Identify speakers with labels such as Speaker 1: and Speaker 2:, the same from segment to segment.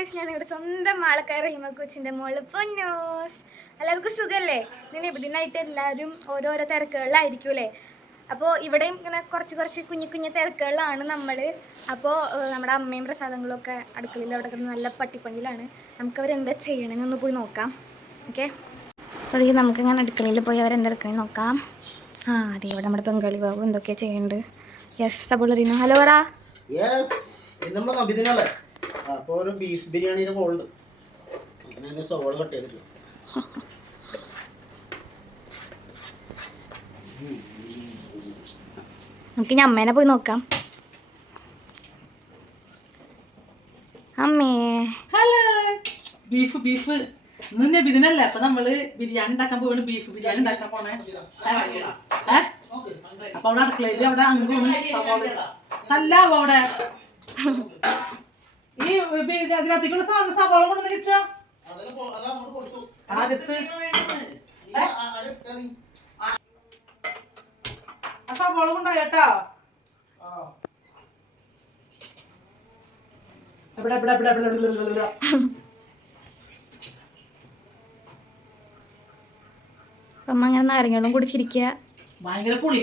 Speaker 1: Guys ഞാൻ നിങ്ങളുടെ സ്വന്തം മാളക്കാർ റഹീമ കൊച്ചിന്റെ മോൾ പൊന്നോസ്. എല്ലാവർക്കും സുഖമല്ലേ ഇങ്ങനെ ഇതിനായിട്ട് എല്ലാവരും ഓരോരോ തിരക്കുകളിലായിരിക്കും അല്ലേ അപ്പോൾ ഇവിടെയും ഇങ്ങനെ കുറച്ച് കുറച്ച് കുഞ്ഞു കുഞ്ഞു തിരക്കുകളിലാണ് നമ്മൾ അപ്പോൾ നമ്മുടെ അമ്മയും പ്രസാദങ്ങളൊക്കെ അടുക്കളയിൽ അവിടെ നല്ല പട്ടിപ്പണിയിലാണ്. നമുക്ക് അവരെന്താ ചെയ്യണമെന്ന് ഒന്ന് പോയി നോക്കാം. ഓക്കെ? അപ്പോൾ നമുക്ക് ഇങ്ങനെ അടുക്കളയിൽ പോയി അവരെന്തെടുക്കണേ നോക്കാം. ആ അതെ ഇവിടെ നമ്മുടെ ബംഗാളി ബാബു എന്തൊക്കെയാണ് ചെയ്യേണ്ടത് യെസ് അറിയുന്നു ഹലോ പറ.
Speaker 2: അപ്പോൾ ഒരു ബീഫ് ബിരിയാണിയുടെ കോളുണ്ട് അങ്ങനെ അതിന്റെ സോൾ കട്ട് ചെയ്തിട്ടില്ല.
Speaker 1: നമുക്ക് ഇനി അമ്മേനെ പോയി നോക്കാം. അമ്മേ.
Speaker 3: ഹലോ. ബീഫ് ബീഫ് ഇന്ന് ബിരിയാണല്ലേ അപ്പൊ നമ്മൾ ബിരിയാണി ഉണ്ടാക്കാൻ പോവാണ്. ബീഫ് ബിരിയാണി ഉണ്ടാക്കാൻ പോണേ? അപ്പൊ അവിടെ അടുക്കളയിൽ അവിടെ അങ്ങനെ അല്ല അവിടെ? ഈ അതിനകത്തേക്കുള്ള സാധനം സവാള കൊണ്ടുവന്ന് വെച്ചോ. ആ സവാള എവിടെ എവിടെ എവിടെ എവിടെ
Speaker 1: അപ്പം അമ്മ അങ്ങനെ നാരങ്ങളും കുടിച്ചിരിക്കുക.
Speaker 3: ഭയങ്കര പുളി.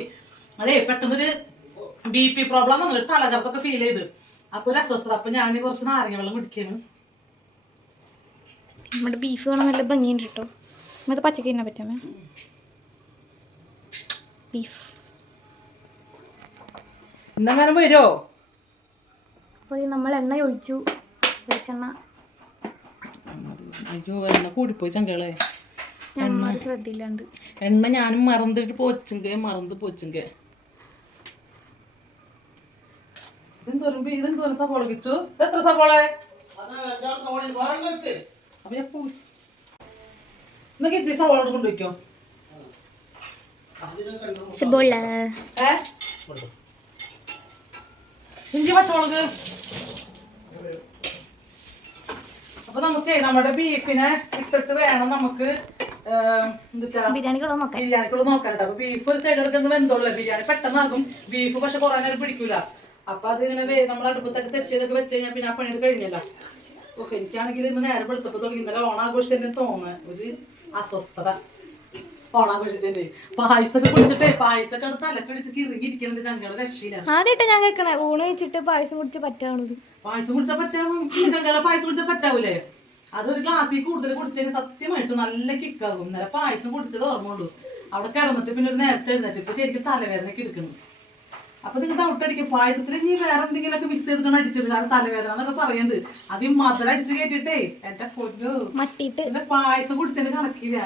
Speaker 3: അതെ പെട്ടെന്നൊരു ബി പി പ്രോബ്ലം തലകർക്കൊക്കെ ഫീൽ ചെയ്ത്. അപ്പൊ ഒരു അസ്വസ്ഥത. അപ്പൊ ഞാൻ കുറച്ച് നാരങ്ങ വെള്ളം കുടിക്കാണ്.
Speaker 1: നമ്മുടെ ബീഫ് കാണാൻ നല്ല ഭംഗിയുണ്ട് കേട്ടോ. നമുക്ക് പച്ചക്കറി തന്നെ പറ്റാമേ? ബീഫ്
Speaker 3: ഇന്നങ്ങനെ വരുമോ
Speaker 1: അപ്പോൾ നമ്മൾ എണ്ണ ഒഴിച്ചു. വെളിച്ചെണ്ണ.
Speaker 3: അയ്യോ എണ്ണ കൂടിപ്പോയി ചങ്കളെ.
Speaker 1: ഞമ്മൊരു ശ്രദ്ധയില്ലാണ്ട്
Speaker 3: എണ്ണ ഞാനും മറന്നിട്ട് പോച്ചെങ്കേ മറന്ന് പോച്ചെങ്ക ഇതെന്തോരം ഇതെന്തോരം സവാള കിച്ചു? എത്ര സവാള അപ്പൊ ഞാൻ പോ എന്നാ കിച്ചി സവാള കൊണ്ടുവയ്ക്കോ
Speaker 1: സിബോള
Speaker 3: ഇഞ്ചി പച്ചമുളക്. അപ്പൊ നമുക്ക് നമ്മുടെ ബീഫിനെ ഇട്ടിട്ട് വേണം നമുക്ക് ബിരിയാണിക്കുള്ള നോക്കാനുണ്ട് അപ്പൊ ബീഫ് ഒരു സൈഡ് എടുക്കുന്നത് വെന്തോളൂ. ബിരിയാണി പെട്ടെന്നാകും. ബീഫ് പക്ഷെ കുറേ നേരം പിടിക്കൂല. അപ്പൊ അതിങ്ങനെ വേ- നമ്മൾ അടുപ്പത്തൊക്കെ സെറ്റ് ചെയ്തൊക്കെ വെച്ച് കഴിഞ്ഞാൽ പിന്നെ ആ പണിയത് കഴിഞ്ഞല്ലോ. ഓക്കെ എനിക്കാണെങ്കിൽ ഇന്ന് നേരം വെളുത്തപ്പോ തുടങ്ങി. ഇന്നലെ ഓണാഘോഷിച്ചതിന്റെ തോന്നുന്നു ഒരു അസ്വസ്ഥത. ഓണാഘോഷിച്ചതിന്റെ. പായസൊക്കെ കുടിച്ചിട്ടേ പായസൊക്കെ അടുത്ത് അലക്കടിച്ച് കിറുകിരിക്കണത് ചങ്കയുടെ രക്ഷയില്ല.
Speaker 1: ആദ്യമായിട്ട് ഞാൻ കേൾക്കണേ ഊണ് വെച്ചിട്ട് പായസം കുടിച്ച് പറ്റാണത്
Speaker 3: പായസം കുടിച്ചാൽ പറ്റാവും. ചങ്കയുടെ പായസം കുടിച്ചാൽ പറ്റാവൂലേ? അതൊരു ഗ്ലാസ്സിൽ കൂടുതൽ കുടിച്ചതിന് സത്യമായിട്ട് നല്ല കിക്കാകും ഇന്നലെ പായസം കുടിച്ചത് ഓർമ്മയുള്ളൂ. അവിടെ കിടന്നിട്ട് പിന്നെ ഒരു നേരത്തെ എഴുന്നേറ്റ് ഇപ്പൊ ശരിക്കും തലവേദനക്ക് എടുക്കുന്നു. അപ്പൊ നിങ്ങൾ ഡൗട്ട് അടിക്കും. പായസത്തിൽ ഇനി വേറെ എന്തെങ്കിലും ഒക്കെ മിക്സ് ചെയ്തിട്ടാണ് അടിച്ചത്. കാരണം തലവേദന എന്നൊക്കെ പറയുന്നുണ്ട് അത് ഈ മധുരം അടിച്ച് കയറ്റിട്ടേ എന്റെ പൊന്നു. പിന്നെ പായസം കുടിച്ചതിന് കണക്കില്ല.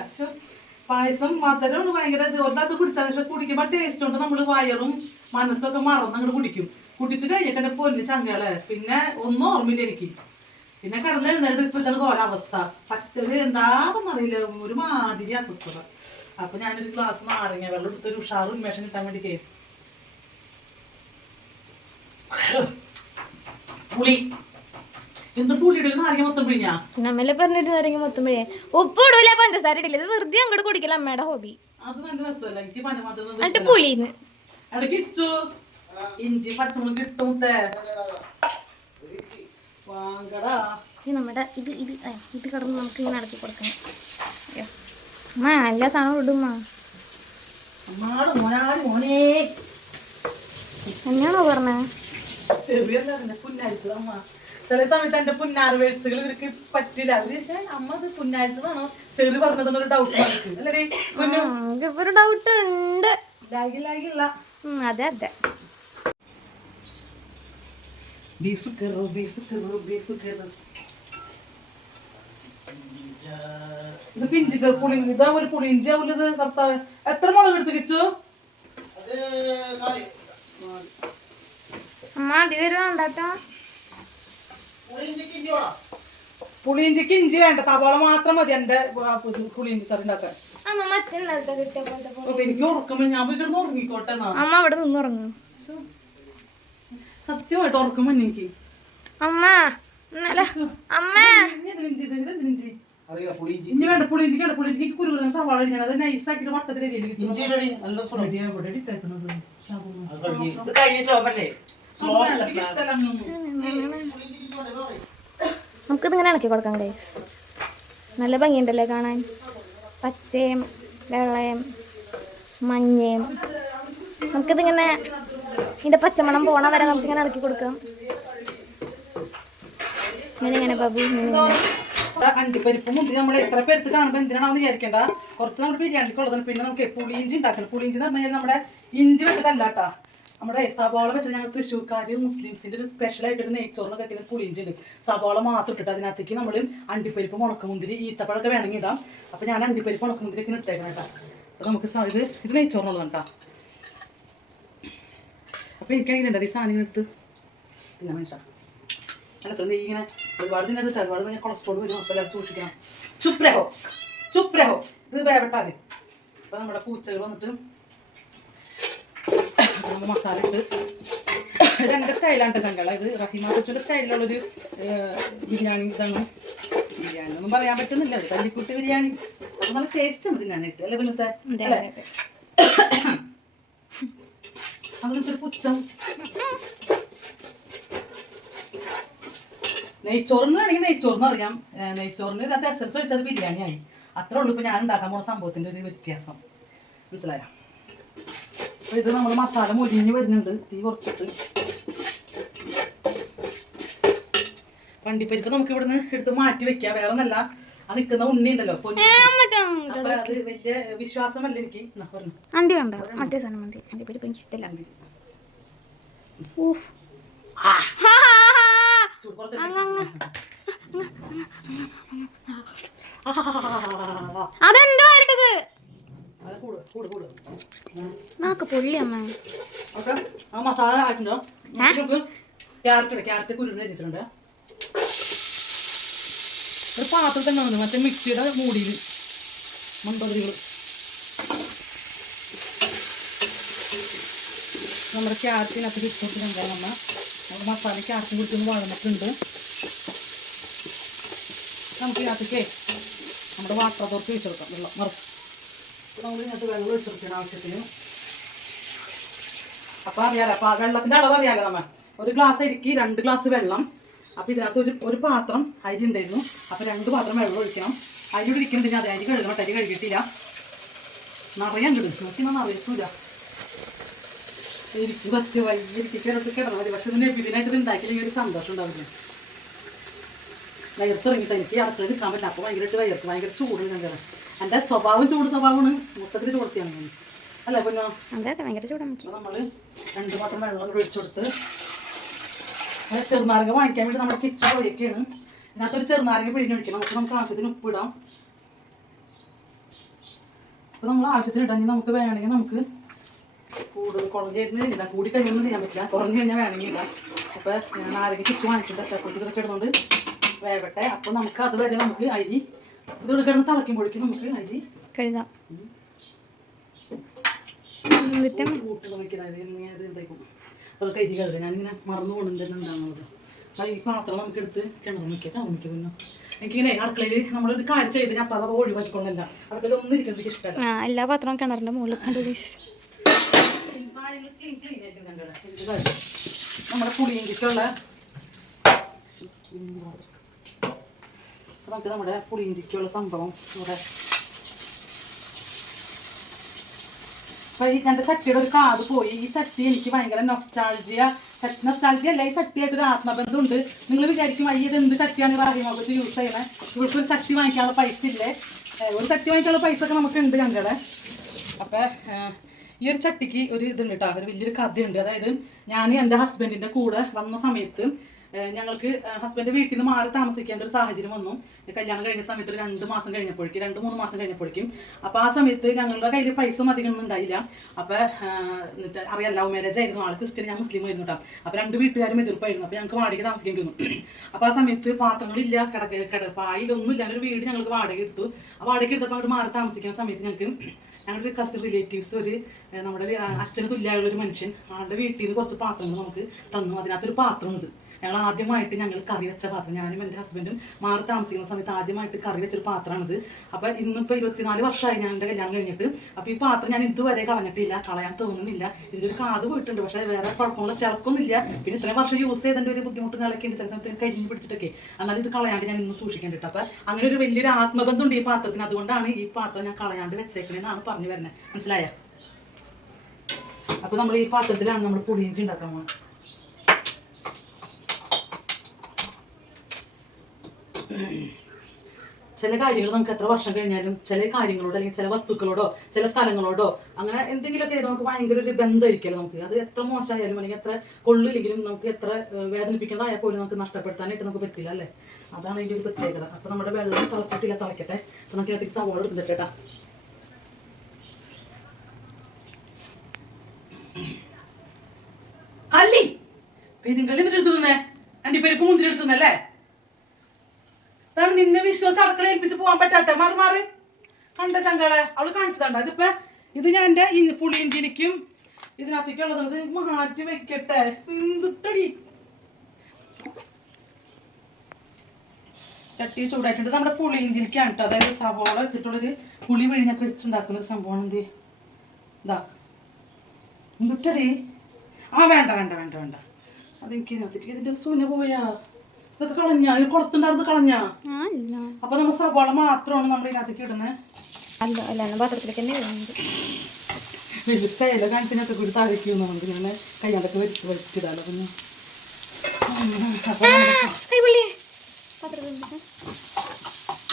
Speaker 3: പായസം മധുരമാണ് ഭയങ്കര ഒരു ഗ്ലാസ് കുടിച്ചാൽ പക്ഷെ കുടിക്കുമ്പോ ടേസ്റ്റ് കൊണ്ട് നമ്മൾ വയറും മനസ്സൊക്കെ മറന്ന് അങ്ങോട്ട് കുടിക്കും. കുടിച്ചു കഴിഞ്ഞിട്ട് എന്റെ പൊന്ന് ചങ്കകളെ പിന്നെ ഒന്നും ഓർമ്മയില്ല എനിക്ക്. പിന്നെ കടന്നു എഴുന്നേറ്റ് ഇപ്പൊ ഇതാണ് പോലെ അവസ്ഥ. പറ്റൊരു എന്താണെന്നറിയില്ല ഒരു മാതിരി അസ്വസ്ഥത. അപ്പൊ ഞാനൊരു ഗ്ലാസ് നാരങ്ങ വെള്ളം എടുത്ത് ഒരു ഉഷാർ ഉന്മേഷം കിട്ടാൻ വേണ്ടിട്ടേ പുളി. എന്ത് പുളിയുടെ? ഒരു നാരങ്ങ മൊത്തം പിഴിഞ്ഞാ
Speaker 1: പറഞ്ഞിട്ട് നാരങ്ങ മൊത്തം പിഴേ ഉപ്പ് ഇടൂല പഞ്ചസാര ഇടില്ല ഇത് വെറുതെ അങ്ങോട്ട് കുടിക്കല അമ്മയുടെ ഹോബി
Speaker 3: അത് നല്ല രസമല്ല? എനിക്ക്
Speaker 1: പുളിന്ന്
Speaker 3: ഇടയ്ക്ക് ഇച്ചു. ഇഞ്ചി പച്ചമുളക് കിട്ടും വാങ്ങടാ.
Speaker 1: നമ്മുടെ ഇത് ഇത് ഇത് കിടന്ന് നമുക്ക് ഇങ്ങനെ നടത്തി കൊടുക്കണം. അമ്മ എല്ലാ സാധനവും ഇടുമ്മ എങ്ങനെയാണോ പറഞ്ഞേ?
Speaker 3: ചെറിയല്ല അതിനെ അമ്മ ചില സമയത്ത് എന്റെ ഇവർക്ക് പറ്റില്ല. അവർ അമ്മ അത് പുന്നാരിച്ചതാണോ തെറി പറഞ്ഞതെന്നൊരു ഡൗട്ട് അല്ലേ
Speaker 1: ഒരു ഡൗട്ട് ഉണ്ട്.
Speaker 3: ലാഗി ലാഗില്ല
Speaker 1: ഉം, അതെ അതെ.
Speaker 3: ബീഫ് കയറു ബീഫ് കയറു ബീഫ് കയറു ഇത് പിഞ്ചിക്ക പുളി ഇതാ ഒരു പുളിഞ്ചി ആവില്ലത് കർത്താവ്. എത്ര മുളക് എടുത്ത് കിച്ചു
Speaker 1: അമ്മ അധികം പുളിയിഞ്ചി
Speaker 3: പുളിയിഞ്ചിക്ക് ഇഞ്ചി വേണ്ട. സവാള മാത്രം മതി എന്റെ പുളിയിഞ്ചി കറി ഉണ്ടാക്കാൻ
Speaker 1: അമ്മ മറ്റേ നേരത്തെ കിട്ടിയ
Speaker 3: അപ്പൊ എനിക്ക് ഉറക്കുമ്പോ ഞാൻ കിടന്ന് ഉറങ്ങിക്കോട്ടെ
Speaker 1: അമ്മ അവിടെ നിന്നുറങ്ങും
Speaker 3: സത്യമായിട്ട് ഉറക്കുമ്പോ എനിക്ക്.
Speaker 1: അമ്മ അമ്മ.
Speaker 3: ഇനി വേണ്ട പുളിയിഞ്ചിക്ക് വേണ്ട. പുളിയിഞ്ചിക്ക് കുരുവിടുന്ന സവാള ഞാൻ അത് നൈസാക്കിട്ട്. ഇത് കഴിഞ്ഞ ശോഭല്ലേ
Speaker 1: നമുക്കിതിങ്ങനെ ഇളക്കി കൊടുക്കാം ഗൈസ് നല്ല ഭംഗിയുണ്ടല്ലേ കാണാൻ? പച്ചയും വെള്ളയും മഞ്ഞയും. നമുക്കിതിങ്ങനെ ഇതിന്റെ പച്ചമണം പോണ വരെ നമുക്കിങ്ങനെ ഇളക്കി കൊടുക്കാം. ഇങ്ങനെ ഇങ്ങനെ ബാബു? ഇങ്ങനെ.
Speaker 3: ഇവിടെ മുന്തിരി നമ്മൾ എത്ര പേർക്ക് കാണുമ്പോൾ എന്തിനാണെന്ന് വിചാരിക്കേണ്ട. കുറച്ച് നമ്മൾ ബിരിയാണിക്ക് ബിരിയാണിക്കുള്ളതാണ് പിന്നെ നമുക്ക് പുളിയിഞ്ചി ഉണ്ടാക്കണം. പുളിയിഞ്ചി എന്ന് പറഞ്ഞു കഴിഞ്ഞാൽ നമ്മുടെ ഇഞ്ചി വെച്ചിട്ടല്ല കേട്ടാ. നമ്മുടെ സവാള വെച്ചാൽ ഞങ്ങൾ തൃശ്ശൂർക്കാർ മുസ്ലിംസിന്റെ ഒരു സ്പെഷ്യൽ ആയിട്ട് ഒരു നെയ്ച്ചോറിനൊക്കെ വെക്കുന്ന പുളിയിഞ്ചി ഉണ്ട് സവാള മാത്രം ഇട്ടിട്ട് അതിനകത്തേക്ക് നമ്മൾ അണ്ടിപ്പരിപ്പ് മുണക്കമുന്തിരി ഈത്തപ്പഴമൊക്കെ വേണമെങ്കിൽ ഇടാം. അപ്പൊ ഞാൻ അണ്ടിപ്പരിപ്പ് മുണക്കമുന്തിരി ഒക്കെ ഇട്ടേക്കണം കേട്ടോ. അപ്പൊ നമുക്ക് ഇത് ഇത് നെയ്ച്ചോറിനുള്ളതാണ് കേട്ടോ. അപ്പൊ എനിക്കാണെങ്കിൽ ഈ സാധനം എടുത്ത്. പിന്നെ മനുഷ്യ. അല്ല നീ ഇങ്ങനെ ഒരുപാട് ദിനം കിട്ടാം ഒരുപാട് ദിനം കൊളസ്ട്രോൾ വരും. അപ്പോൾ സൂക്ഷിക്കണം. ചുപ്രഹോ ചുപ്രഹോ ഇത് വേവട്ടാതെ. അപ്പോൾ നമ്മുടെ പൂച്ചകൾ വന്നിട്ട് നമ്മൾ മസാല ഇട്ട്. രണ്ട് സ്റ്റൈലാണ് ചങ്കള ഇത് റഹിമ കൊച്ചുടെ സ്റ്റൈലിലുള്ളൊരു ബിരിയാണി ഇതാണ്. ബിരിയാണി ഒന്നും പറയാൻ പറ്റുന്നില്ല. ഒരു തല്ലിക്കുട്ടി ബിരിയാണി. അത് നല്ല ടേസ്റ്റ് ഉണ്ട് തിന്നാനായിട്ട് അല്ലേ പിന്നെ സാർ
Speaker 1: അതെ,
Speaker 3: അല്ലേ?
Speaker 1: അതെ.
Speaker 3: അതിനൊരു പുച്ഛം. നെയ്ച്ചോറിന് വേണമെങ്കിൽ നെയ്ച്ചോറിന് അറിയാം. നെയ്ച്ചോറിന് ഇതിനകത്ത് എസൻസ് ഒഴിച്ചത് ബിരിയാണിയായി. അത്രേ ഉള്ളൂ. ഇപ്പൊ ഞാൻ ഉണ്ടാക്കാൻ പോകുന്ന സംഭവത്തിന്റെ ഒരു വ്യത്യാസം. മനസ്സിലായോ? ഇത് നമ്മൾ മസാല മൊരിഞ്ഞ് വരുന്നുണ്ട്. തീ കുറച്ചിട്ട്. വണ്ടിപ്പരിപ്പ് നമുക്ക് ഇവിടുന്ന് എടുത്ത് മാറ്റി വെക്കാം. വേറെ ഒന്നല്ല. ആ നിൽക്കുന്ന ഉണ്ണി ഉണ്ടല്ലോ. അത് വലിയ വിശ്വാസമല്ല എനിക്ക്.
Speaker 1: അണ്ടി വേണ്ട. മറ്റേ സാധനം മതി അണ്ടി പരിപ്പ് എനിക്ക് ഇഷ്ടമല്ല. അതെന്താ വരട്ടത് നാക്ക് പൊള്ളി അമ്മ.
Speaker 3: മസാല ആയിട്ടുണ്ടോ? നമുക്ക് ക്യാരറ്റ് കേട്ടോ ക്യാരറ്റ് കുരുന്ന് വെച്ചിട്ടുണ്ട് ഒരു പാത്രത്തിൽ തന്നെ വന്നു മറ്റേ മിക്സിയുടെ മൂടിയിൽ മൺപതിരികൾ നമ്മുടെ ക്യാരറ്റിനകത്ത് കണ്ടാൽ നമ്മ നമ്മുടെ മസാല ക്യാരറ്റ് കൊടുത്തൊന്ന് വഴന്നിട്ടുണ്ട്. നമുക്ക് ഇതിനകത്തേക്ക് നമ്മുടെ വാട്ടർ അതോർക്ക് വെച്ചെടുക്കാം വെള്ളം മറക്കും ഇതിനകത്ത് വെള്ളം ഒഴിച്ചെടുക്കണം ആവശ്യത്തിന്. അപ്പൊ അറിയാലോ അപ്പൊ വെള്ളത്തിന്റെ അളവ് അറിയാലോ നമ്മൾ ഒരു ഗ്ലാസ് അരിക്ക് രണ്ട് ഗ്ലാസ് വെള്ളം. അപ്പൊ ഇതിനകത്ത് ഒരു ഒരു പാത്രം അരി ഉണ്ടായിരുന്നു. അപ്പൊ രണ്ട് പാത്രം വെള്ളം ഒഴിക്കണം. അരി ഇവിടെ ഇരിക്കുന്നുണ്ട് ഞാൻ അരി കഴുകണം അരി കഴുകിയിട്ടില്ല. നിറയാൻ കിട്ടും നോക്കി ഞാൻ അറിയത്തൂല എനിക്ക് പത്ത് വൈകിട്ട് കിടന്ന് കിടന്നാൽ മതി. പക്ഷെ ഇതിന് ഇതിനായിട്ട് ഇത് ഉണ്ടാക്കിയില്ലെങ്കിൽ ഒരു സന്തോഷം ഉണ്ടാവില്ല? വയർത്തിറങ്ങിയിട്ട് എനിക്ക് അടുത്തത് നിൽക്കാൻ പറ്റില്ല. അപ്പോൾ ഭയങ്കരമായിട്ട് വയർത്ത് ഭയങ്കര ചൂട് ഞാൻ എന്റെ സ്വഭാവം ചൂട് സ്വഭാവമാണ്. മൊത്തത്തിൽ ചൂടത്തിയാണ് ഞാൻ അല്ല പിന്നെ?
Speaker 1: അതെ ഭയങ്കര ചൂടാണ്
Speaker 3: അപ്പോൾ നമ്മൾ രണ്ട് പാത്രം വെള്ളം ഒഴിച്ചു കൊടുത്ത് ചെറുനാരങ്ങ വാങ്ങിക്കാൻ വേണ്ടി നമ്മുടെ കിച്ചൺ ഒഴിക്കുകയാണ് ഇതിനകത്തൊരു ചെറുനാരങ്ങ പിഴിഞ്ഞൊഴിക്കണം നമുക്ക് നമുക്ക് ആവശ്യത്തിന് ഉപ്പിടാം. അപ്പോൾ നമ്മൾ ആവശ്യത്തിന് ഇടാൻ നമുക്ക് വേണമെങ്കിൽ നമുക്ക് കൂടുതൽ കുറഞ്ഞ് കഴിഞ്ഞില്ല കൂടി കഴിയുമ്പോൾ ചെയ്യാൻ പറ്റില്ല. കുറഞ്ഞു കഴിഞ്ഞാൽ വേണമെങ്കിൽ ഇടാം. അപ്പോൾ ഞാൻ നാരങ്ങ കിച്ചു വാങ്ങിച്ചിട്ട് ഇതൊക്കെ ഇടുന്നുണ്ട്. വേവട്ടെ. അപ്പോൾ നമുക്ക് അതുവരെ നമുക്ക് അരി ഇത് കിടന്ന് നമുക്ക് അരി.
Speaker 1: കഴുകാം.
Speaker 3: കഴുകുക ഞാനിങ്ങനെ മറന്നു ഉണ്ടാകുന്നത് ഈ പാത്രം നമുക്ക് എടുത്ത് കിണർ നമുക്ക് പിന്നെ എനിക്കിങ്ങനെ അടുക്കളയിൽ നമ്മളൊരു കാര്യം ചെയ്ത് ഞാൻ അപ്പം ഒഴിവാക്കിക്കൊണ്ടല്ല അടുക്കളയിൽ ഒന്നും ഇരിക്കുന്നത് ഇഷ്ടമല്ല
Speaker 1: ആ എല്ലാ പാത്രവും കിണറിന്റെ മുകളിൽ കണ്ടു.
Speaker 3: നമ്മുടെ പുളിയിഞ്ചിക്കുള്ള നമുക്ക് നമ്മുടെ പുളിയിഞ്ചിക്കുള്ള സംഭവം ഇവിടെ അപ്പൊ ഈ എന്റെ ചട്ടിയുടെ ഒരു കാത് പോയി ഈ ചട്ടി എനിക്ക് ഭയങ്കര നൊസ്റ്റാൾജിയ നൊസ്റ്റാൾജിയ അല്ല ഈ ചട്ടിയായിട്ടൊരു ആത്മബന്ധമുണ്ട് നിങ്ങൾ വിചാരിക്കും അയ്യ ഇത് എന്ത് ചട്ടിയാണ് റാഹിമൊക്കെ യൂസ് ചെയ്യണേ ഇവർക്ക് ഒരു ചട്ടി വാങ്ങിക്കാനുള്ള പൈസ ഇല്ലേ ഒരു ചട്ടി വാങ്ങിക്കാനുള്ള പൈസ ഒക്കെ നമുക്ക് ഉണ്ട് ഞങ്ങളുടെ അപ്പൊ ഏഹ്, ഈ ഒരു ചട്ടിക്ക് ഒരു ഇതുണ്ട് കേട്ടോ ഒരു വലിയൊരു കഥയുണ്ട് അതായത് ഞാൻ എന്റെ ഹസ്ബൻഡിന്റെ കൂടെ വന്ന സമയത്ത് ഞങ്ങൾക്ക് ഹസ്ബൻഡ് വീട്ടിൽ നിന്ന് മാറി താമസിക്കേണ്ട ഒരു സാഹചര്യം വന്നു. കല്യാണം കഴിഞ്ഞ സമയത്ത് രണ്ട് മാസം കഴിഞ്ഞപ്പോഴേക്കും രണ്ട് മൂന്ന് മാസം കഴിഞ്ഞപ്പോഴേക്കും. അപ്പോൾ ആ സമയത്ത് ഞങ്ങളുടെ കയ്യിൽ പൈസ അധികം ഉണ്ടായില്ല. അപ്പോൾ എന്നിട്ട് അറിയാം ലവ് മാരേജ് ആയിരുന്നു. ആൾ ക്രിസ്ത്യൻ ഞാൻ മുസ്ലിം ആയിരുന്നു കേട്ടോ. അപ്പോൾ രണ്ട് വീട്ടുകാരും എതിർപ്പായിരുന്നു. അപ്പോൾ ഞങ്ങൾക്ക് വാടകയ്ക്ക് താമസിക്കേണ്ടി വന്നു അപ്പോൾ ആ സമയത്ത് പാത്രങ്ങളില്ല കിടക്ക കട പായിലൊന്നും ഇല്ല. ഒരു വീട് ഞങ്ങൾക്ക് വാടക എടുത്തു. ആ വാടക എടുത്തപ്പോൾ അങ്ങോട്ട് മാറി താമസിക്കുന്ന സമയത്ത് ഞങ്ങൾക്ക് ഞങ്ങളുടെ ഒരു കസിൻ റിലേറ്റീവ്സ് ഒരു നമ്മുടെ അച്ഛന് തുല്യമായുള്ള ഒരു മനുഷ്യൻ ആളുടെ വീട്ടിൽ നിന്ന് കുറച്ച് പാത്രങ്ങൾ നമുക്ക് തന്നു. അതിനകത്തൊരു പാത്രം ഇത് ഞങ്ങൾ ആദ്യമായിട്ട് ഞങ്ങൾ കറി വെച്ച പാത്രം. ഞാനും എന്റെ ഹസ്ബൻഡും മാറി താമസിക്കുന്ന സമയത്ത് ആദ്യമായിട്ട് കറി വെച്ചൊരു പാത്രമാണിത്. അപ്പോൾ ഇന്നിപ്പോൾ ഇരുപത്തിനാല് വർഷമായി ഞാൻ എന്റെ കല്യാണം കഴിഞ്ഞിട്ട്. അപ്പോൾ ഈ പാത്രം ഞാൻ ഇതുവരെ കളഞ്ഞിട്ടില്ല. കളയാൻ തോന്നുന്നില്ല. ഇതിലൊരു കാത് പോയിട്ടുണ്ട്. പക്ഷേ വേറെ കുഴപ്പമുള്ള ചിലക്കൊന്നുമില്ല പിന്നെ ഇത്രയും വർഷം യൂസ് ചെയ്തതിന്റെ ഒരു ബുദ്ധിമുട്ട് ഉണ്ട് ചില സമയത്ത് കരിഞ്ഞ് പിടിച്ചിട്ടൊക്കെ. എന്നാലും ഇത് കളയാണ്ട് ഞാൻ ഇന്ന് സൂക്ഷിക്കേണ്ടിട്ട് അപ്പൊ അപ്പോൾ അങ്ങനെ ഒരു വലിയൊരു ആത്മബന്ധമുണ്ട് ഈ പാത്രത്തിന്. അതുകൊണ്ടാണ് ഈ പാത്രം ഞാൻ കളയാണ്ട് വെച്ചേക്കണേന്നാണ് പറഞ്ഞു വരുന്നത്. മനസ്സിലായ? അപ്പോൾ നമ്മൾ ഈ പാത്രത്തിലാണ് നമ്മൾ പുളിയിഞ്ചി ഉണ്ടാക്കാൻ പോകുന്നത് ചില കാര്യങ്ങൾ നമുക്ക് എത്ര വർഷം കഴിഞ്ഞാലും ചില കാര്യങ്ങളോടോ അല്ലെങ്കിൽ ചില വസ്തുക്കളോടോ ചില സ്ഥലങ്ങളോടോ അങ്ങനെ എന്തെങ്കിലുമൊക്കെ ആയിട്ട് നമുക്ക് ഭയങ്കര ഒരു ബന്ധമായിരിക്കും നമുക്ക്. അത് എത്ര മോശമായാലും അല്ലെങ്കിൽ എത്ര കൊള്ളില്ലെങ്കിലും നമുക്ക് എത്ര വേദനിപ്പിക്കേണ്ടതായ പോലും നമുക്ക് നഷ്ടപ്പെടുത്താനായിട്ട് നമുക്ക് പറ്റില്ല അല്ലേ? അതാണ് ഇതിന്റെ ഒരു പ്രത്യേകത. അപ്പം നമ്മുടെ വെള്ളം തിളച്ചിട്ടില്ല തിളക്കട്ടെ. അപ്പം നമുക്ക് അതിലേക്ക് സവോള എടുത്തിട്ട് ചേട്ടാ കള്ളി! പെരുങ്കള്ളി എന്നിട്ട് എടുത്തു തന്നെ? എന്റെ പെരുപ്പ് മുന്തിരി എടുത്തു നിന്നല്ലേ ഇതാണ് നിന്നെ വിശ്വാസം അടുക്കള ഏൽപ്പിച്ച് പോകാൻ പറ്റാത്ത മാറി മാറി കണ്ട ചങ്കളെ? അവൾ കാണിച്ചതാണ്ട ഇതിപ്പ ഇത് ഞാൻ എന്റെ പുളിയിഞ്ചിനിക്കും ഇതിനകത്തേക്കുള്ളത് ഇത് മാറ്റി വെക്കട്ടെ. എന്തുട്ടടി? ചട്ടി ചൂടായിട്ടുണ്ട്. നമ്മുടെ പുളിയിഞ്ചിലിക്കാണ് കേട്ടോ. അതായത് സവോള വെച്ചിട്ടുള്ളൊരു പുളി പിഴിഞ്ഞൊക്കെ വെച്ചുണ്ടാക്കുന്ന ഒരു സംഭവമാണ് എന്ത് ഇതാ. എന്തുട്ടടി? ആ വേണ്ട വേണ്ട വേണ്ട വേണ്ട. അതെനിക്ക് ഇതിനകത്തേക്ക് ഇതിന്റെ സുന പോയാ. ഇതൊക്കെ കളഞ്ഞ ഇത് കൊടുത്തുണ്ടായിരുന്നു കളഞ്ഞ? അപ്പൊ നമ്മൾ സവാള മാത്രമാണ് നമ്മൾ ഇതിനകത്തേക്ക് ഇടുന്നത്
Speaker 1: പാത്രത്തിലേക്ക് തന്നെ
Speaker 3: വലിയ സ്റ്റൈല കാണിച്ചിനൊക്കെ കൂടി താഴേക്ക് നമുക്ക് ഇങ്ങനെ കയ്യാണ്ടൊക്കെ വലിച്ച് വലിച്ചിടാലോ പിന്നെ.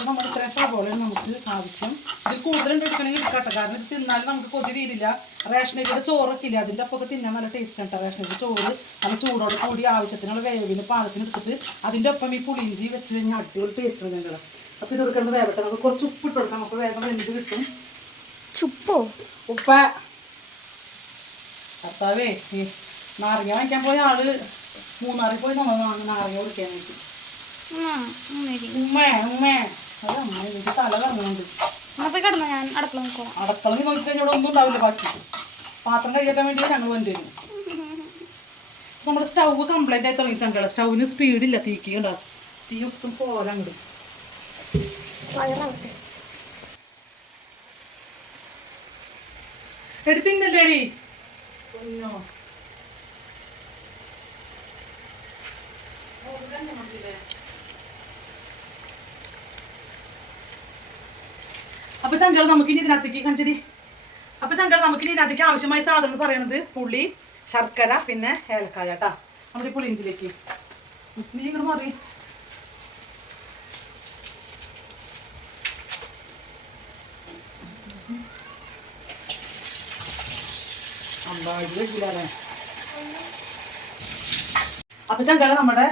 Speaker 3: നമ്മൾ ഇത്രയും സവോളയും നമുക്ക് ആവശ്യം. ഇത് കൂടുതലുണ്ട് എടുക്കണമെങ്കിൽ എടുക്കട്ടെ. കാരണം ഇത് തിന്നാലും നമുക്ക് കൊതി തീരില്ല. റേഷനരിയുടെ ചോറൊക്കെ ഇല്ല? അതിന്റെ അപ്പൊക്കെ തിന്നാൻ നല്ല ടേസ്റ്റ് ആണ് റേഷനരി. ചോറ് നല്ല ചൂടോട് കൂടി ആവശ്യത്തിനുള്ള വേവിന് പാകത്തിന് എടുത്തിട്ട് അതിന്റെ ഒപ്പം ഈ പുളിയിഞ്ചി വെച്ച് കഴിഞ്ഞാൽ അടിപൊളി ടേസ്റ്റ് ഉണ്ട് ഞങ്ങൾ അപ്പോൾ ഇത് എടുക്കുന്നത് വേവട്ടെ. നമുക്ക് കുറച്ച് ഉപ്പ് ഇട്ട് കൊടുക്കാം. നമുക്ക് വേഗം വെന്ത് കിട്ടും.
Speaker 1: ചുപ്പോ?
Speaker 3: ഉപ്പ. ഭർത്താവേ നാരങ്ങ വാങ്ങിക്കാൻ പോയ ആൾ മൂന്നാറിൽ പോയി നമ്മൾ നാരങ്ങ കുടിക്കാൻ വേണ്ടി ഉമ്മേ ഉമ്മേ. അത് അമ്മ എനിക്ക് തല
Speaker 1: ഞാൻ
Speaker 3: നോക്കി കഴിഞ്ഞാൽ ഒന്നും ഉണ്ടാവില്ല ബാക്കി. പാത്രം കഴിക്കാൻ വേണ്ടി ഞങ്ങൾ കൊണ്ടുവരും നമ്മുടെ സ്റ്റൗ കംപ്ലൈന്റ് ആയി തുടങ്ങി ചങ്കള സ്റ്റൗവിന് സ്പീഡില്ല തീക്ക് കണ്ടോ? തീ ഒട്ടും പോലെ അങ്ങോട്ട്
Speaker 1: വയറാവട്ടെ
Speaker 3: എടുത്തില്ലല്ലേടി പൊന്നോ. അപ്പൊ ചങ്കൾ നമുക്ക് ഇനി ഇതിനകത്തേക്ക് കഞ്ചരി അപ്പൊ ചങ്കൾ നമുക്ക് ഇനി ഇതിനകത്തേക്ക് ആവശ്യമായ സാധനം എന്ന് പറയുന്നത് പുളി ശർക്കര പിന്നെ ഏലക്കായ കേട്ടാ നമ്മുടെ പുളിയിഞ്ചിലേക്ക് ഇങ്ങോട്ട് മാറി. അമ്പാടി വെച്ചില്ലേ അപ്പൊ ചങ്കള നമ്മുടെ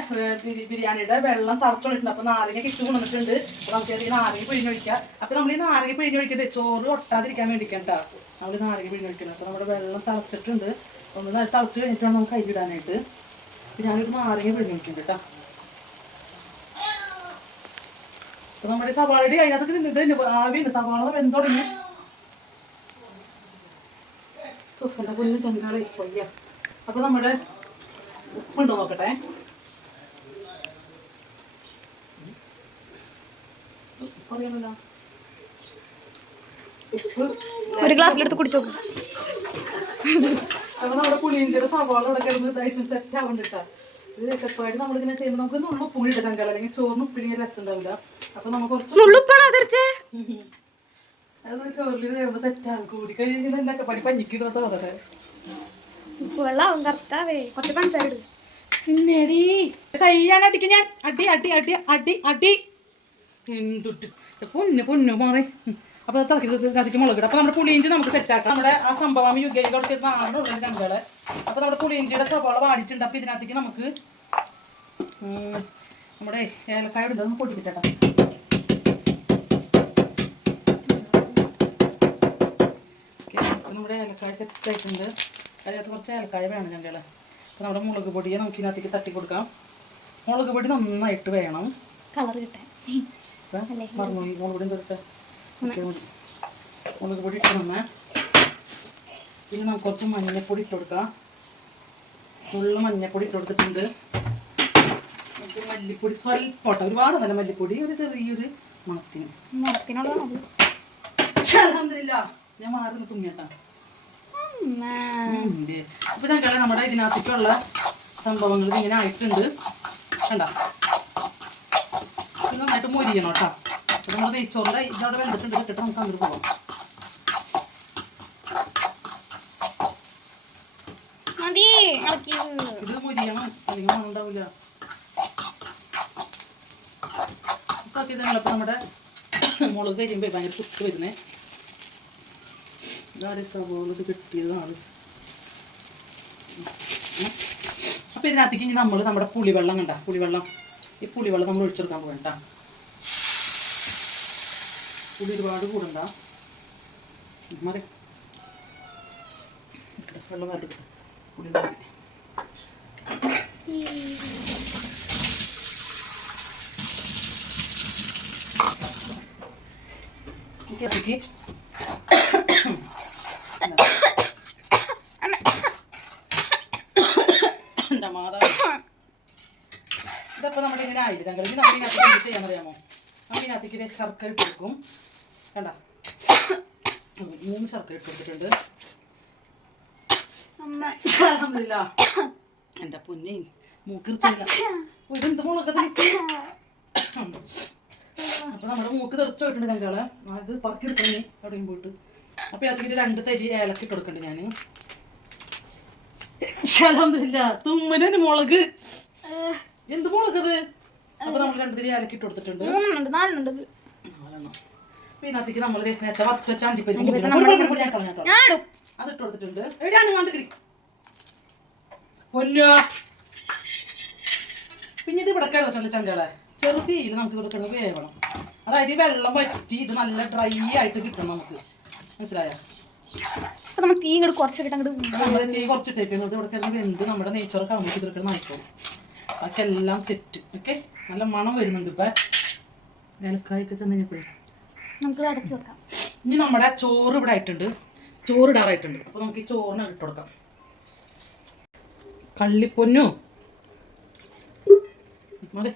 Speaker 3: ബിരിയാണിയുടെ വെള്ളം തറച്ചൊളിട്ടുണ്ട് അപ്പൊ നാരങ്ങ കിച്ചു കൊണ്ടിട്ടുണ്ട് നമുക്ക് ഈ നാരങ്ങ പിഴിഞ്ഞ് ഒഴിക്കാം. അപ്പൊ നമ്മൾ ഈ നാരങ്ങ പിഴിഞ്ഞ് പിഴിഞ്ഞൊഴിക്കുന്നത് ചോറ് ഒട്ടാതിരിക്കാൻ വേണ്ടിക്കണ്ട നമ്മൾ നാരങ്ങ പിഴിഞ്ഞൊഴിക്കണം അപ്പൊ നമ്മുടെ വെള്ളം തളച്ചിട്ടുണ്ട്. ഒന്ന് തിളച്ച് കഴിഞ്ഞിട്ട് വേണം നമുക്ക് അപ്പൊ ഞാനൊരു നാരങ്ങ പിഴിഞ്ഞൊഴിക്കുന്നുണ്ട് കേട്ടോ അപ്പൊ നമ്മുടെ സവാളയുടെ അതിനകത്ത് നിന്നിട്ട് ആവിയുണ്ട് സവാള വെന്തുടങ്ങി കുഞ്ഞു ചങ്കാളെ അപ്പൊ നമ്മുടെ ഉപ്പുണ്ടോ നോക്കട്ടെ?
Speaker 1: ഒരു ഗ്ലാസ്സിലെടുത്ത് കുടിച്ചു നോക്ക്.
Speaker 3: അപ്പൊ നമ്മുടെ പുളിയിഞ്ചിയുടെ സവാള ഇവിടെ കിടന്ന് ഇതായിട്ട് സെറ്റ് ആവണ്ടിട്ടാ. ഇത് രക്കപ്പാടി നമ്മളിങ്ങനെ ചെയ്യുമ്പോൾ നമുക്ക് നുള്ളു ഉപ്പും ഇട്ട് തങ്കാള അല്ലെങ്കിൽ ചോറിന് ഉപ്പിന് രസം ഉണ്ടാവില്ല. അപ്പൊ നമുക്ക് കുറച്ച്
Speaker 1: നുള്ളുപ്പാണോ തീർച്ചേ
Speaker 3: അത് ചോറിൽ വേവുമ്പോൾ സെറ്റ് ആവും. കൂടി കഴിയുമ്പോൾ എന്തൊക്കെ പണി പഞ്ഞിക്കിടുന്ന തോന്നട്ടെ
Speaker 1: വെള്ളാവും കറക്റ്റാവേ കുറച്ച് പഞ്ചസാര ഇട്.
Speaker 3: പിന്നെടി. അടിക്ക് ഞാൻ. അടി അടി അടി അടി അടി. എന്തുട്ട്? പൊന്നു പൊന്നു മാറി അപ്പൊ അത് തിളക്കി അതിക്ക് മുളക് ഇടും. അപ്പൊ നമ്മുടെ പുളിയിഞ്ചി നമുക്ക് സെറ്റാക്കാം നമ്മുടെ ആ സംഭവം യു കെ കുറച്ച് നാടുള്ള കണ്ടുകളെ അപ്പൊ നമ്മുടെ പുളിയിഞ്ചിയുടെ സവാള വാടിയിട്ടുണ്ട്. അപ്പൊ ഇതിനകത്തേക്ക് നമുക്ക് നമ്മുടെ ഏലക്കായ ഉണ്ട് ഒന്ന് പൊട്ടിക്കിട്ടാ നമ്മുടെ ഏലക്കായ സെറ്റ് ആയിട്ടുണ്ട്. അതിനകത്ത് കുറച്ച് ഏലക്കായ വേണം ഞങ്ങൾ അപ്പോൾ നമ്മുടെ മുളക് പൊടിയെ നമുക്ക് ഇതിനകത്തേക്ക് തട്ടി കൊടുക്കാം. മുളക് പൊടി നന്നായിട്ട് വേണം.
Speaker 1: കളർ കിട്ടാൻ
Speaker 3: മുളക് പൊടി ഇട്ടേ മുളക് പൊടി ഇട്ട് പിന്നെ നമുക്ക് കുറച്ച് മഞ്ഞപ്പൊടി ഇട്ട് കൊടുക്കാം. ഫുള്ള് മഞ്ഞപ്പൊടി ഇട്ട് കൊടുത്തിട്ടുണ്ട്. നമുക്ക് മല്ലിപ്പൊടി സ്വൽപ്പോട്ടെ ഒരുപാട് നല്ല മല്ലിപ്പൊടി. ഒരു ചെറിയൊരു മണത്തിന്. മണത്തിനോടാണ്? ഞാൻ മാറി തുമ്മിയട്ടാ അപ്പൊ ഞങ്ങളെ നമ്മുടെ ഇതിനകത്തേക്കുള്ള സംഭവങ്ങൾ ഇങ്ങനെ ആയിട്ടുണ്ട്. കണ്ട? നന്നായിട്ട് മൊരിയണം കേട്ടോ. അപ്പൊ നമ്മൾ നെയ്ച്ചോറിന്റെ ഇതവിടെ വെന്തിട്ടുണ്ട്. ഇട്ടിട്ട് നമുക്ക് അങ്ങോട്ട് പോകാം ഇത് മൊരിയണം. അല്ലെങ്കിൽ മണം ഉണ്ടാവില്ല ഞങ്ങളിപ്പോ നമ്മുടെ മുളക് കരിയുമ്പോ ഭയങ്കര കുക്ക് വരുന്നേ. ഇതാരെ സവോള ഇത് കിട്ടിയതാണ്. അപ്പൊ ഇതിനകത്തേക്ക് ഇനി നമ്മൾ നമ്മുടെ പുളിവെള്ളം കണ്ട? പുളിവെള്ളം. ഈ പുളിവെള്ളം നമ്മൾ ഒഴിച്ചെടുക്കാൻ പോകണ്ട പുളി ഒരുപാട് കൂടണ്ട? മറി. വെള്ളം കാട്ടി പുളി കാട്ടി ഇതിനകത്തേക്ക് എന്താ മാതാവ് ഇങ്ങനെ ആയില്ല? ഞങ്ങൾ ഇനി നമ്മൾ ഇതിനകത്ത് എന്ത് ചെയ്യാന്നറിയാമോ? നമ്മൾ ഇതിനകത്തേക്ക് ഇത് ശർക്കര ഇട്ട് കൊടുക്കും. കണ്ട? മൂന്ന് ശർക്കര ഇട്ട് കൊടുത്തിട്ടുണ്ട്.
Speaker 1: അമ്മ
Speaker 3: അൽഹംദുലില്ലാ. എന്റെ പൊന്നെ മൂക്കിറിച്ചില്ല ഇതെന്ത് മുളകത് അപ്പൊ നമ്മുടെ മൂക്ക് തെറിച്ച് പോയിട്ടുണ്ട് ഞങ്ങൾ അത് പറക്കി എടുക്കണേ എവിടെയും പോയിട്ട് അപ്പൊ അതിന് രണ്ട് തരി ഏലക്ക ഇട്ട് കൊടുക്കണ്ട് ഞാൻ. അലഹമില്ല തുമ്മന് മുളക്. എന്ത് മുളകത് അപ്പൊ നമ്മൾ കൊടുത്തിട്ടുണ്ട്.
Speaker 1: മൂന്നെണ്ണുണ്ട് നാലെണ്ണുണ്ട്.
Speaker 3: നാലെണ്ണം. ഇതിനകത്തേക്ക് നമ്മൾ നേരത്തെ വത്ത ഞാൻ കളഞ്ഞാട്ടോ. അത് ഇട്ട് കൊടുത്തിട്ടുണ്ട്. എവിടെയാണ് കണ്ടു കിടി പൊന്നോ. പിന്നെ ഇത് ഇവിടെ കിടന്നിട്ടുണ്ട് ചഞ്ചാളെ ചെറുതീയിൽ നമുക്ക് ഇവിടെ കിടന്ന് വേവണം. അതായത് ഈ വെള്ളം വറ്റി ഇത് നല്ല ഡ്രൈ ആയിട്ട് കിട്ടണം നമുക്ക്. മനസ്സിലായോ?
Speaker 1: തീ കുറച്ചിട്ട്
Speaker 3: തീ കുറച്ചിട്ടേക്കുന്നത് ഇവിടെ കിടന്ന് വെന്ത് നമ്മുടെ നെയ്ച്ചോറൊക്കെ നമുക്ക് ഇതൊക്കെ കിടന്ന് നയിക്കും ബാക്കി എല്ലാം സെറ്റ് ഓക്കെ നല്ല മണം വരുന്നുണ്ട് ഇപ്പൊ. ഏലക്കായൊക്കെ ചെന്ന് കഴിഞ്ഞപ്പോഴേ
Speaker 1: നമുക്ക് അടച്ചു വെക്കാം.
Speaker 3: ഇനി നമ്മുടെ ചോറ് ഇവിടെ ആയിട്ടുണ്ട്. ചോറ് ഇടാറായിട്ടുണ്ട്. അപ്പൊ നമുക്ക് ഈ ചോറിന് ഇട്ട് കൊടുക്കാം. കള്ളിപ്പൊന്നു മതി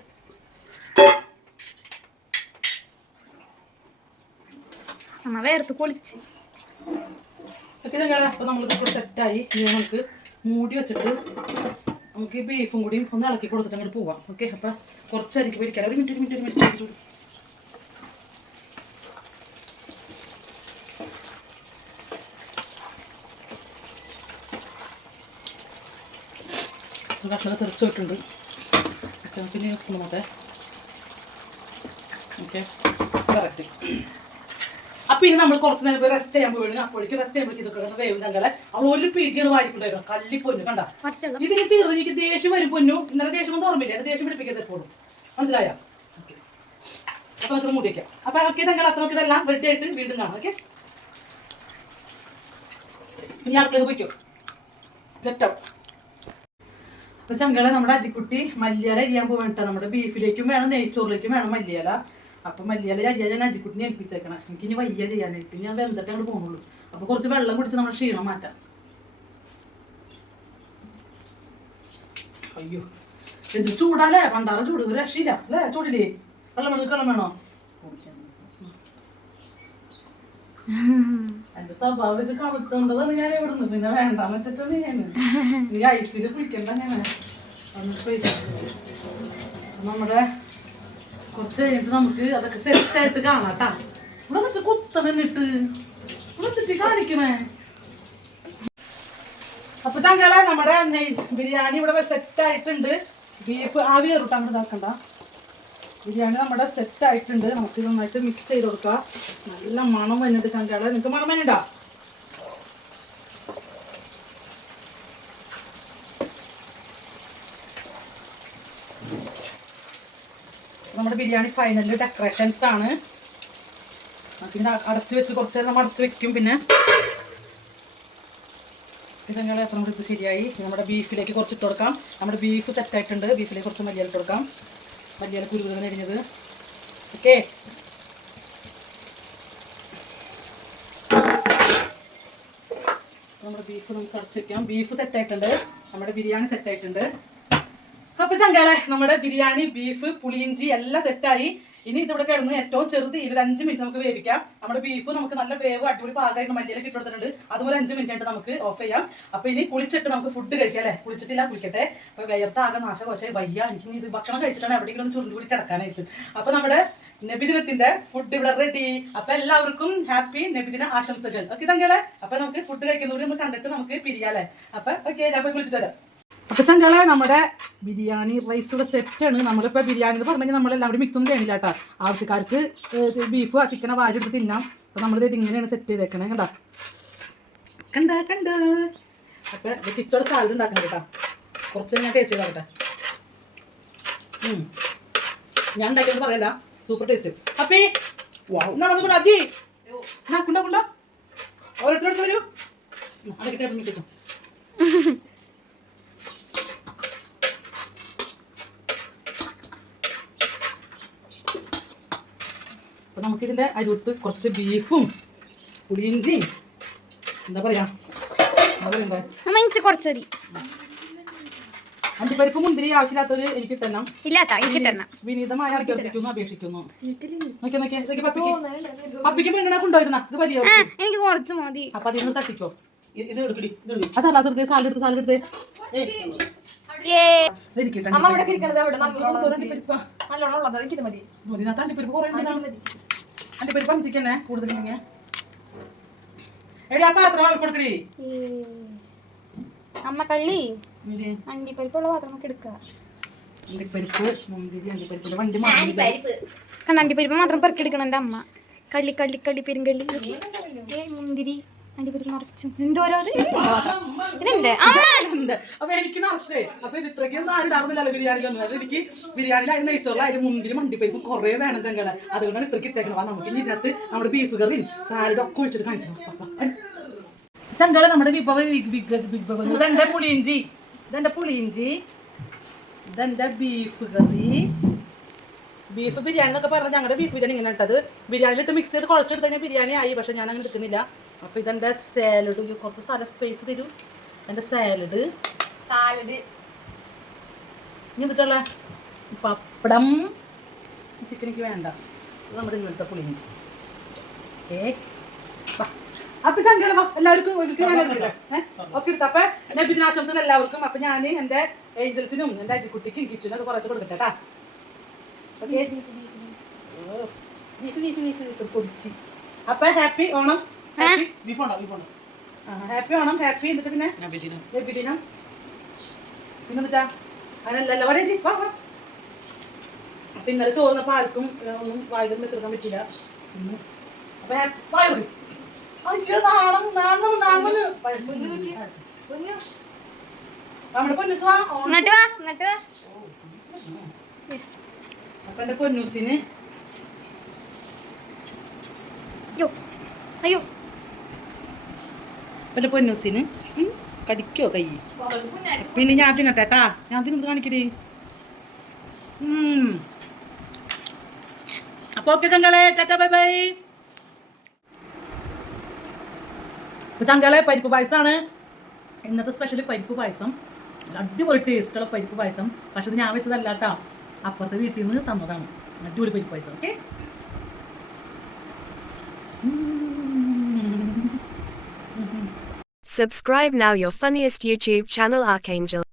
Speaker 1: അമ്മ വേർത്ത് പൊളിച്ച്.
Speaker 3: ഓക്കെ ഞങ്ങളെ അപ്പൊ നമ്മളിത് ഇപ്പോൾ സെറ്റായി ഇനി നമുക്ക് മൂടി വെച്ചിട്ട് നമുക്ക് ഈ ബീഫും കൂടിയും ഒന്ന് ഇളക്കി കൊടുത്തിട്ട് അങ്ങോട്ട് പോവാം. ഓക്കെ അപ്പൊ കുറച്ചരിക്ക് പൊരിക്കാൻ ഒരു മിനിറ്റ് ഒരു മിനിറ്റ് ഒരു മിനിറ്റ് കഷ്ണമൊക്കെ തെറിച്ച് വിട്ടുണ്ട് കഷ്ണത്തിന് നോക്കണമോട്ടെ ഓക്കെ കറക്റ്റ് അപ്പൊ ഇനി നമ്മൾ കുറച്ച് നേരം റെസ്റ്റ് ചെയ്യാൻ പോയി അപ്പോഴേക്ക് റെസ്റ്റ് ചെയ്യുമ്പോൾ ഇതൊക്കെ കിടന്ന് വേവും ഞങ്ങളെ അവൾ ഒരു പീടിയാണ് വാരിക്കൊണ്ടായിരുന്നു കള്ളി പൊന്നു കണ്ട? ഇതിന് തീർന്നു എനിക്ക് ദേഷ്യം വരും പൊന്നു. ഇന്നലെ ദേഷ്യം ഒന്നും ഓർമ്മയില്ല. എന്നെ ദേഷ്യം പിടിപ്പിക്കരുത് എപ്പോഴും. മനസ്സിലായോ? അപ്പൊ നമുക്ക് മുടിക്കാം അപ്പൊ ഓക്കെ ഞങ്ങൾ അപ്പൊ നമുക്ക് ഇതെല്ലാം റെഡി ആയിട്ട് വീണ്ടും കാണാം. ഓക്കെ ഇനി അടുത്തത് പോയിക്കോ. ഗെറ്റോ അപ്പൊ ചങ്കളെ നമ്മുടെ അജിക്കുട്ടി മല്ലിയില അരിയാൻ പോകണ്ട നമ്മുടെ ബീഫിലേക്കും വേണം നെയ്ച്ചോറിലേക്കും വേണം മല്ലിയില. അപ്പൊ മല്ലിയാലി അരിയാൻ ഞാൻ അജിക്കുട്ടിനെ ഏൽപ്പിച്ചേക്കണം. എനിക്ക് ഇനി വയ്യ ചെയ്യാനായിട്ട്. ഞാൻ വെന്തിട്ടേ അങ്ങോട്ട് പോകുന്നുള്ളൂ അപ്പൊ കുറച്ച് വെള്ളം കുടിച്ച് നമ്മൾ ക്ഷീണം മാറ്റാം. അയ്യോ. എന്ത് ചൂടാലേ പണ്ടാറ ചൂട്. ഒരു രക്ഷയില്ല. അല്ലേ? ചൂടില്ലേ? വെള്ളം വേണോ വെള്ളം വേണോ? എന്റെ സ്വഭാവം വെച്ച് കവിത്തേണ്ടതാണ് ഞാൻ എവിടുന്ന് പിന്നെ വേണ്ടാന്ന് വെച്ചിട്ടാണ് ഞാൻ. നീ ഐസിൽ കുളിക്കണ്ട ഞാൻ നമ്മുടെ കുറച്ച് കഴിഞ്ഞിട്ട് നമുക്ക് അതൊക്കെ സെറ്റ് ആയിട്ട് കാണാട്ടാ ഇവിടെ വെച്ച് കുത്തവന്നിട്ട് ഇവിടെ വെച്ചിട്ട് കാണിക്കണേ അപ്പൊ ചങ്കളെ നമ്മുടെ നെയ് ബിരിയാണി ഇവിടെ സെറ്റ് ആയിട്ടുണ്ട്. ബീഫ് ആവി കയറിട്ട് അങ്ങോട്ട് ഇതാക്കണ്ട. ബിരിയാണി നമ്മുടെ സെറ്റ് ആയിട്ടുണ്ട്. നമുക്ക് നന്നായിട്ട് മിക്സ് ചെയ്ത് കൊടുക്കാം. നല്ല മണം വന്നിട്ട് ചങ്കളെ നിനക്ക് മണം വരുന്നുണ്ടോ? നമ്മുടെ ബിരിയാണി ഫൈനലിൽ ഡെക്കറേഷൻസ് ആണ്. പിന്നെ അടച്ചു വെച്ച് കുറച്ച് നേരം നമ്മൾ അടച്ചു വെക്കും പിന്നെ. ഇതങ്ങൾ എത്ര ഇത് ശരിയായി? നമ്മുടെ ബീഫിലേക്ക് കുറച്ച് ഇട്ട് കൊടുക്കാം. നമ്മുടെ ബീഫ് സെറ്റ് ആയിട്ടുണ്ട്. ബീഫിലേക്ക് കുറച്ച് മല്ലിയില ഇട്ട് കൊടുക്കാം. മല്ലിയില കുരുകുരുന്ന് അരിഞ്ഞത്. ഓക്കെ നമ്മുടെ ബീഫ് നമുക്ക് അടച്ച് വെക്കാം. ബീഫ് സെറ്റ് ആയിട്ടുണ്ട്. നമ്മുടെ ബിരിയാണി സെറ്റ് ആയിട്ടുണ്ട്. അപ്പൊ ചങ്കാളെ നമ്മുടെ ബിരിയാണി ബീഫ് പുളിയിഞ്ചി എല്ലാം സെറ്റായി ഇനി ഇതിവിടെ കിടന്ന് ഏറ്റവും ചെറുത് ഒരു അഞ്ച് മിനിറ്റ് നമുക്ക് വേവിക്കാം. നമ്മുടെ ബീഫ് നമുക്ക് നല്ല വേവ് അടിപൊളി പാകമായിട്ട് മല്ലിയിലേക്ക് ഇട്ടുകൊടുത്തിട്ടുണ്ട് അതുപോലെ അഞ്ച് മിനിറ്റ് ആയിട്ട് നമുക്ക് ഓഫ് ചെയ്യാം. അപ്പൊ ഇനി കുളിച്ചിട്ട് നമുക്ക് ഫുഡ് കഴിക്കാം അല്ലേ? കുളിച്ചിട്ടില്ല കുളിക്കട്ടെ അപ്പൊ വേർത്ത് ആകെ നാശകോശം വയ്യ എനിക്ക് ഇത് ഭക്ഷണം കഴിച്ചിട്ടാണ് എവിടെയെങ്കിലും ഒന്ന് ചുരുണ്ടുകൂടി കിടക്കാനായിട്ട്. അപ്പൊ നമ്മുടെ നബിദിനത്തിന്റെ ഫുഡ് ഇവിടെ റെഡി അപ്പൊ എല്ലാവർക്കും ഹാപ്പി നബിദിന ആശംസകൾ. ഓക്കെ തങ്കളെ അപ്പൊ നമുക്ക് ഫുഡ് കഴിക്കുന്നതോടെ ഒന്ന് കണ്ടിട്ട് നമുക്ക് പിരിയാലേ അപ്പൊ ഓക്കെ ഞാൻ കുളിച്ചിട്ട് വരാം. അപ്പൊ ചങ്കളെ നമ്മുടെ ബിരിയാണി റൈസുടെ സെറ്റാണ് നമ്മളിപ്പോൾ ബിരിയാണി എന്ന് പറഞ്ഞാൽ നമ്മളെല്ലാവരും മിക്സ് ഒന്നും ചെയ്യണില്ല കേട്ടോ. ആവശ്യക്കാർക്ക് ബീഫ് ആ ചിക്കനെ വാരി എടുത്ത് തിന്നാം. അപ്പൊ നമ്മളിത് ഇങ്ങനെയാണ് സെറ്റ് ചെയ്തേക്കണേ കണ്ടാ? കണ്ട കണ്ട? അപ്പൊ കിച്ചോടെ സാലഡ് ഉണ്ടാക്കണം കേട്ടോ. കുറച്ച് ഞാൻ ടേസ്റ്റ് ചെയ്താട്ടെ ഞാൻ ഉണ്ടാക്കിയെന്ന് പറയല്ല. സൂപ്പർ ടേസ്റ്റ് അപ്പേ എന്നാ അജി? എന്നാ കൊണ്ടാ കൊണ്ടാ. ഓരോരുത്തരോട് വരൂ. അടക്കിട്ടെ മിക്കച്ചോ നമുക്കിതിന്റെ നമുക്കിതിന്റെ അരുത്ത് കുറച്ച് ബീഫും പുളിയിഞ്ചിയും എന്താ പറയാ?
Speaker 1: അമ്മ
Speaker 3: അണ്ടിപ്പരിപ്പ് മുന്തിരി ആവശ്യമില്ലാത്തവര് എനിക്ക്
Speaker 1: ഇല്ലാത്ത എനിക്ക്
Speaker 3: വിനീതമായി അഭ്യർത്ഥിക്കുന്നു അപേക്ഷിക്കുന്നു. നോക്കി നോക്കി നോക്കി പപ്പിക്ക്. പപ്പിക്ക് ഇത് വലിയ
Speaker 1: എനിക്ക് കുറച്ച് മതി.
Speaker 3: അപ്പൊ അതിൽ നിന്ന് തട്ടിക്കോ.
Speaker 2: ഇത് എടുക്കടി
Speaker 3: ആ സാലാസ് എടുത്തേ സാലഡ് എടുത്ത് സാലഡ് എടുത്തേ. അണ്ടിപ്പരിപ്പ് കുറേ ഉണ്ട് അണ്ടിപ്പരിപ്പ് അഞ്ചിക്കന്നെ കൂടുതൽ എടി ആ പാത്രം അവൾക്ക് കൊടുക്കടി.
Speaker 1: അമ്മ കള്ളി അണ്ടിപ്പരിപ്പുള്ള പാത്രം നമുക്ക് എടുക്കാം.
Speaker 3: അണ്ടിപ്പരിപ്പ് മുന്തിരി അണ്ടിപ്പരിപ്പിന്റെ വണ്ടി
Speaker 1: കണ്ട അണ്ടിപ്പരിപ്പ് മാത്രം പെറുക്കിയെടുക്കണം എന്റെ അമ്മ. കള്ളി കള്ളി കള്ളി പെരുങ്കള്ളി മുന്തിരി. നിറച്ചും. എന്തോരോ ഇതെന്റെ.
Speaker 3: അപ്പൊ എനിക്ക് നിറച്ചേ. അപ്പൊ ഇത് ഇത്രയ്ക്കൊന്നും ആരും ഇടാറുന്നില്ലല്ലോ ബിരിയാണിയിലൊന്നും പക്ഷെ എനിക്ക് ബിരിയാണിയിൽ നെയ്ച്ചോറിൽ അതിന് മുന്തിരി മണ്ടിപ്പരിപ്പ് കുറേ വേണം ചങ്കല അതുകൊണ്ടാണ് ഇത്രയ്ക്ക് ഇട്ടേക്കണം വാ നമുക്ക് ഇനി ഇതിനകത്ത് നമ്മുടെ ബീഫ് കറിയും സാലഡ് ഒക്കെ ഒഴിച്ചിട്ട് കാണിച്ചു നമ്മുടെ വിഭവം ഇതെന്റെ പുളിയിഞ്ചി? ഇതെന്റെ പുളിയിഞ്ചി? ഇതെന്റെ ബീഫ് കറി ബീഫ് ബിരിയാണി എന്നൊക്കെ പറഞ്ഞാൽ ഞങ്ങളുടെ ബീഫ് ബിരിയാണി ഇങ്ങനെ ഇട്ടത്. ബിരിയാണിയിലിട്ട് മിക്സ് ചെയ്ത് കുഴച്ചെടുത്ത് കഴിഞ്ഞാൽ ബിരിയാണി ആയി. പക്ഷെ ഞാൻ അങ്ങനെ എടുക്കുന്നില്ല. അപ്പോൾ ഇതെന്റെ സാലഡ് കുറച്ച് സ്ഥലം സ്പേസ് തരൂ. എന്റെ സാലഡ്
Speaker 4: സാലഡ്
Speaker 3: ഇനി എന്നിട്ടുള്ള പപ്പടം. ചിക്കനിക്ക് വേണ്ട. ഇത് നമ്മുടെ ഇന്നത്തെ പുളിയിഞ്ചി ഓക്കേ. അപ്പൊ ചങ്കട വാ. എല്ലാവർക്കും. ഒക്കെ എടുത്ത. അപ്പൊ നബിദിനാശംസകൾ എല്ലാവർക്കും. അപ്പൊ ഞാൻ എന്റെ ഏഞ്ചൽസിനും എന്റെ അജിക്കുട്ടിക്കും കിച്ചനും ഒക്കെ കുറച്ച് കൊടുക്കട്ടെ കേട്ടാ ഓക്കെ. പൊടിച്ച്. അപ്പൊ happy Onam. Happy happy Onam happy എന്നിട്ട് പിന്നെ?
Speaker 2: നബിദിനം
Speaker 3: അവിടെ അപ്പൊ ഇന്നലെ ചോറിനപ്പോ ആർക്കും ഒന്നും വായിലും വെച്ചെടുക്കാൻ പറ്റില്ല. അപ്പൊ ഹാ- വായ വിട്. അയ്യോ, നാണം, നാണം, നാണം. നമ്മുടെ പൊന്നൂസ് വാ.
Speaker 1: ഇങ്ങോട്ട് വാ ഇങ്ങോട്ട് വാ.
Speaker 3: അപ്പൊ എന്റെ പൊന്നൂസിന്
Speaker 1: അയ്യോ അയ്യോ.
Speaker 3: എന്റെ പൊന്നൂസിന്. കടിക്കോ കൈ? പിന്നെ ഞാൻ തിന്നട്ടെ കേട്ടാ ഞാൻ തിന്നത് കാണിക്കടേ അപ്പൊ ഓക്കെ ചങ്കളെ ടാറ്റാ ബൈ ബൈ. അപ്പൊ ചങ്കളെ പരിപ്പ് പായസമാണ് ഇന്നത്തെ സ്പെഷ്യൽ പരിപ്പ് പായസം. അടിപൊളി ടേസ്റ്റുള്ള പരിപ്പ് പായസം. പക്ഷെ ഇത് ഞാൻ വെച്ചതല്ല കേട്ടോ അപ്പുറത്തെ വീട്ടിൽ നിന്ന് തന്നതാണ്. അടിപൊളി പരിപ്പ് payasam okay
Speaker 5: Subscribe now your funniest YouTube channel Archangel.